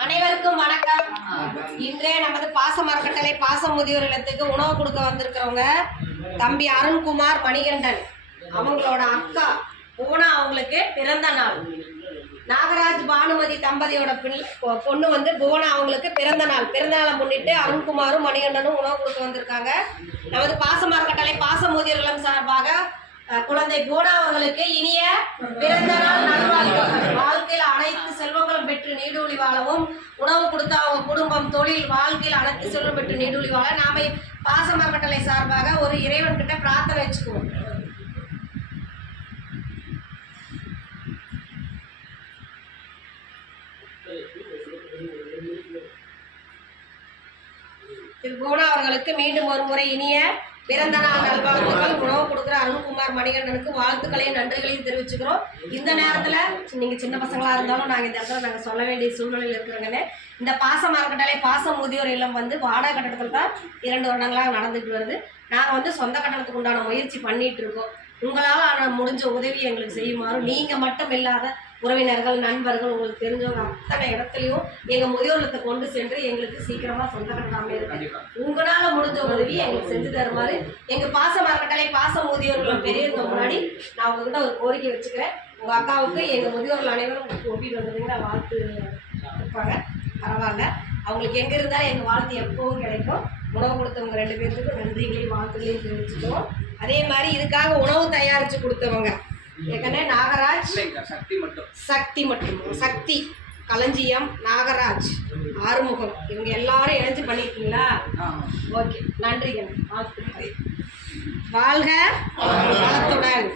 அனைவருக்கும் வணக்கம். இன்றே நமது பாச மரக்கட்டளை பாச முதியோர் இல்லத்துக்கு உணவு கொடுக்க வந்திருக்கிறவங்க தம்பி அருண்குமார் மணிகண்டன் அவங்களோட அக்கா பூனா அவங்களுக்கு பிறந்த நாள். நாகராஜ் பானுமதி தம்பதியோட பொண்ணு வந்து புவனா அவங்களுக்கு பிறந்த நாளை முன்னிட்டு அருண்குமாரும் மணிகண்டனும் உணவு கொடுக்க வந்திருக்காங்க. நமது பாச மரக்கட்டளை பாச முதியோர் இல்லம் சார்பாக குழந்தை புவனா அவர்களுக்கு இனிய பிறந்த நாள் நல்வாழ்த்துக்கள். வாழ்க்கையில் அனைத்து செல்வங்களும் பெற்று நீடூழி வாழவும், உணவு கொடுத்த அவங்க குடும்பம், தொழில், வாழ்க்கையில் அனைத்து செல்வம் பெற்று நீடூழி வாழ நாம பாச மரக்கட்டளை சார்பாக ஒரு இறைவன் கிட்ட பிரார்த்தனை வச்சுக்குவோம். திரு புவனா அவர்களுக்கு மீண்டும் ஒரு முறை இனிய பிறந்த நாள் நல்வாழ்த்துக்கள். உணவு கொடுக்குற அருண்குமார் மணிகண்டனுக்கு வாழ்த்துக்களையும் நன்றிகளையும் தெரிவிச்சுக்கிறோம். இந்த நேரத்தில் நீங்கள் சின்ன பசங்களாக இருந்தாலும் நாங்கள் இந்த இடத்துல நாங்கள் சொல்ல வேண்டிய சூழ்நிலையில் இருக்கிறோங்கன்னு, இந்த பாச மரக்கட்டளை பாச முதியோர் இல்லம் வந்து வாடகை கட்டடத்தில் தான் 2 வருடங்களாக நடந்துட்டு வருது. நாங்கள் வந்து சொந்த கட்டடத்துக்கு உண்டான முயற்சி பண்ணிகிட்டு இருக்கோம். உங்களால் முடிஞ்ச உதவி எங்களுக்கு செய்யுமாறு நீங்கள் மட்டும் இல்லாத உறவினர்கள், நண்பர்கள், உங்களுக்கு தெரிஞ்சவங்க அத்தனை இடத்துலையும் எங்கள் முதியோர்லத்தை கொண்டு சென்று எங்களுக்கு சீக்கிரமாக சொந்த கட்டணாமல் இருக்கு. உங்களால் முடிஞ்ச உதவி எங்களுக்கு செஞ்சு தருமாறு எங்கள் பாச மரக்கட்டளை பாச முதியோர்கள் பெரியவங்க முன்னாடி நான் உங்ககிட்ட ஒரு கோரிக்கை வச்சுக்கிறேன். உங்கள் அக்காவுக்கு எங்கள் முதியோர்கள் அனைவரும் ஒப்பிட்டு வந்ததுங்கன்னா வாழ்த்து இருப்பாங்க. பரவாயில்ல, அவங்களுக்கு எங்கே இருந்தால் எங்கள் வாழ்த்து எப்போவும் கிடைக்கும். உணவு கொடுத்தவங்க 2 பேர்த்துக்கும் நன்றிகளையும் வாழ்த்துக்களையும் தெரிவிச்சுக்கிறோம். அதே மாதிரி இதுக்காக உணவு தயாரித்து கொடுத்தவங்க ஏற்கனவே நாகராஜ், சக்தி களஞ்சியம், நாகராஜ், ஆறுமுகம், இவங்க எல்லாரும் இணைஞ்சு பண்ணியிருக்கீங்களா? ஓகே, நன்றிங்க. வாழ்க வளத்துடன்.